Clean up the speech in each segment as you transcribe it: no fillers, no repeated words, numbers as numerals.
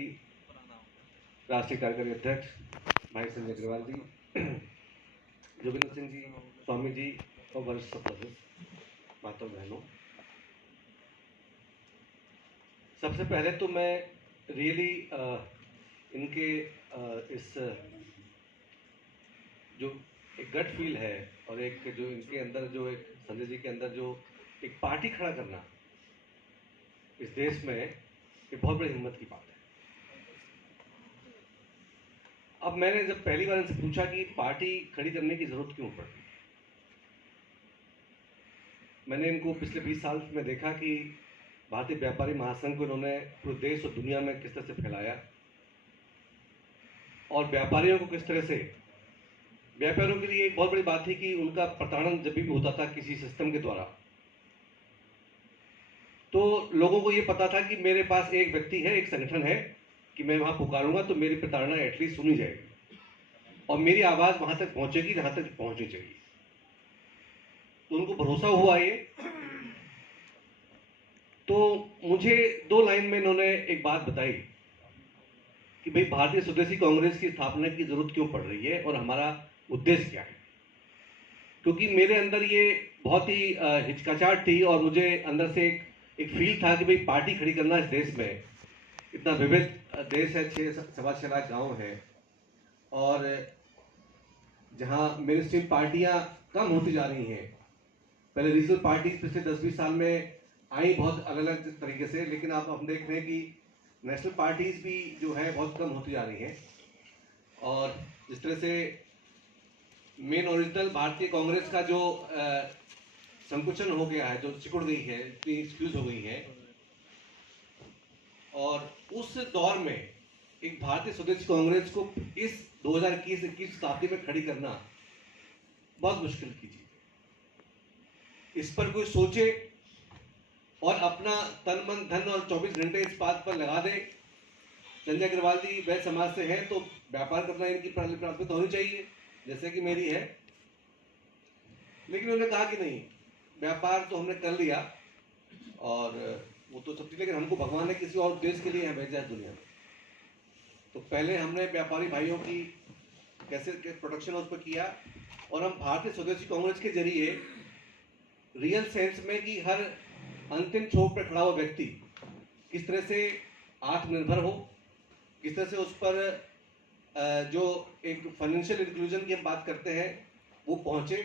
जी, राष्ट्रीय कार्यकारी अध्यक्ष भाई संजय अग्रवाल जी, जोगिंदर सिंह जी, स्वामी जी और वरिष्ठ सदस्य, माता बहनों, सबसे पहले तो मैं रियली इनके इस जो एक गट फील है और एक जो इनके अंदर जो एक संजय जी के अंदर जो एक पार्टी खड़ा करना इस देश में ये बहुत बड़ी हिम्मत की बात है। अब मैंने जब पहली बार इनसे पूछा कि पार्टी खड़ी करने की जरूरत क्यों पड़ी, मैंने इनको पिछले 20 साल में देखा कि भारतीय व्यापारी महासंघ को इन्होंने पूरे देश और दुनिया में किस तरह से फैलाया और व्यापारियों को किस तरह से, व्यापारियों के लिए एक बहुत बड़ी बात थी कि उनका प्रताड़न जब भी होता था किसी सिस्टम के द्वारा, तो लोगों को ये पता था कि मेरे पास एक व्यक्ति है, एक संगठन है कि मैं वहां पुकारूंगा तो मेरी प्रताड़ना एटलीस्ट सुनी जाएगी और मेरी आवाज वहां तक पहुंचेगी जहां तक पहुंचनी चाहिए। तो उनको भरोसा हुआ ये। तो मुझे 2 लाइन में इन्होंने एक बात बताई कि भाई भारतीय स्वदेशी कांग्रेस की स्थापना की जरूरत क्यों पड़ रही है और हमारा उद्देश्य क्या है। क्योंकि मेरे अंदर ये बहुत ही हिचकिचाहट थी और मुझे अंदर से एक फील था कि भाई पार्टी खड़ी करना इस देश में, इतना विविध देश है, 6.25 लाख गांव है और जहां मेन स्ट्रीम पार्टियां कम होती जा रही हैं। पहले रीजनल पार्टी पिछले 10-20 साल में आई बहुत अलग अलग तरीके से, लेकिन आप हम देख रहे हैं कि नेशनल पार्टीज भी जो है बहुत कम होती जा रही हैं और जिस तरह से मेन ओरिजिनल भारतीय कांग्रेस का जो संकुचन हो गया है, जो सिकुड़ गई है, इतनी एक्सक्यूज हो गई है, और उस दौर में एक भारतीय स्वदेशी कांग्रेस को इस 2021 शताब्दी में खड़ी करना बहुत मुश्किल की चीज है। इस पर कोई सोचे और अपना तन मन धन और 24 घंटे इस बात पर लगा दे। संजय अग्रवाल जी वैश्य समाज से हैं तो व्यापार करना इनकी प्राथमिकता होनी चाहिए जैसे कि मेरी है, लेकिन उन्होंने कहा कि नहीं, व्यापार तो हमने कर लिया और वो तो सब चीज, लेकिन हमको भगवान ने किसी और उद्देश्य के लिए यहाँ भेजा है दुनिया में। तो पहले हमने व्यापारी भाइयों की कैसे प्रोटेक्शन उस पर किया और हम भारतीय स्वदेशी कांग्रेस के जरिए रियल सेंस में कि हर अंतिम छोर पर खड़ा हुआ व्यक्ति किस तरह से आत्मनिर्भर हो, किस तरह से उस पर जो एक फाइनेंशियल इंक्लूजन की हम बात करते हैं वो पहुंचे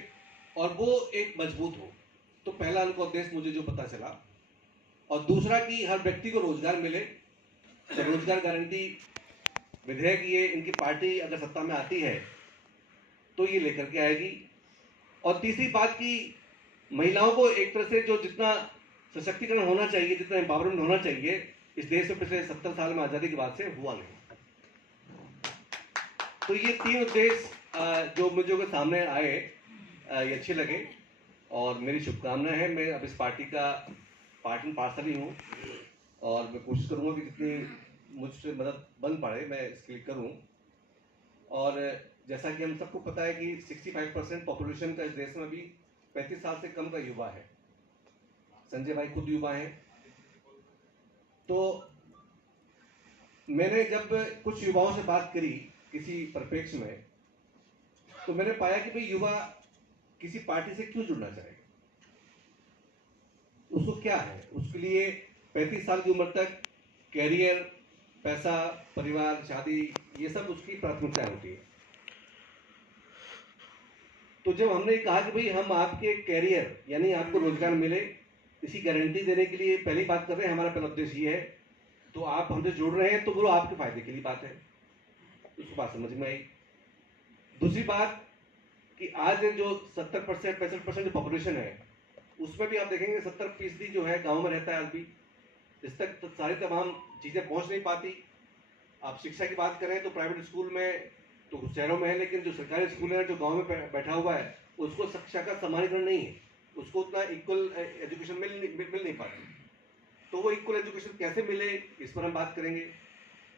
और वो एक मजबूत हो। तो पहला उनका उद्देश्य मुझे जो पता चला, और दूसरा कि हर व्यक्ति को रोजगार मिले। तो रोजगार गारंटी विधेयक ये इनकी पार्टी अगर सत्ता में आती है तो ये लेकर के आएगी। और तीसरी बात कि महिलाओं को एक तरह से जो जितना सशक्तिकरण होना चाहिए, जितना एम्पावरमेंट होना चाहिए, इस देश में पिछले 70 साल में आजादी के बाद से हुआ नहीं। तो ये 3 उद्देश्य जो मुझे सामने आए ये अच्छे लगे और मेरी शुभकामनाएं हैं। मैं अब इस पार्टी का पार्ट एंड पार्सल ही हूँ और मैं कोशिश करूँगा कि जितनी मुझसे मदद बन पड़े मैं इसके लिए करूँ। और जैसा कि हम सबको पता है कि 65% पॉपुलेशन का इस देश में अभी 35 साल से कम का युवा है। संजय भाई खुद युवा हैं। तो मैंने जब कुछ युवाओं से बात करी किसी परिप्रेक्ष्य में, तो मैंने पाया कि भाई युवा किसी पार्टी से क्यों जुड़ना चाहेगा, उसको क्या है, उसके लिए 35 साल की उम्र तक कैरियर, पैसा, परिवार, शादी, ये सब उसकी प्राथमिकता होती है। तो जब हमने कहा कि भाई हम आपके कैरियर यानी आपको रोजगार मिले इसी गारंटी देने के लिए पहली बात कर रहे हैं, हमारा पहला उद्देश्य ये है, तो आप हमसे जुड़ रहे हैं तो वो आपके फायदे के लिए बात है, उसको बात समझ में आई। दूसरी बात कि आज जो 70% 65% जो पॉपुलेशन है उसमें भी आप देखेंगे 70% जो है गांव में रहता है। आज भी इस तक तो सारी तमाम चीजें पहुंच नहीं पाती। आप शिक्षा की बात करें तो प्राइवेट स्कूल में तो शहरों में है, लेकिन जो सरकारी स्कूल है जो गांव में बैठा हुआ है उसको शिक्षा का समानीकरण नहीं है, उसको उतना इक्वल एजुकेशन मिल नहीं पाती। तो वो इक्वल एजुकेशन कैसे मिले इस पर हम बात करेंगे।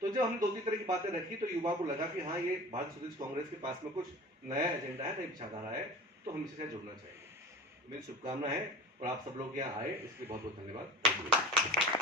तो जब हमने 2-3 तरह की बातें रखी तो युवा को लगा कि हाँ, ये भारतीय स्वदेशी कांग्रेस के पास में कुछ नया एजेंडा है, नई विचारधारा है, तो हम इससे जुड़ना चाहिए। मेरी शुभकामना है और आप सब लोग यहाँ आए इसके लिए बहुत बहुत धन्यवाद।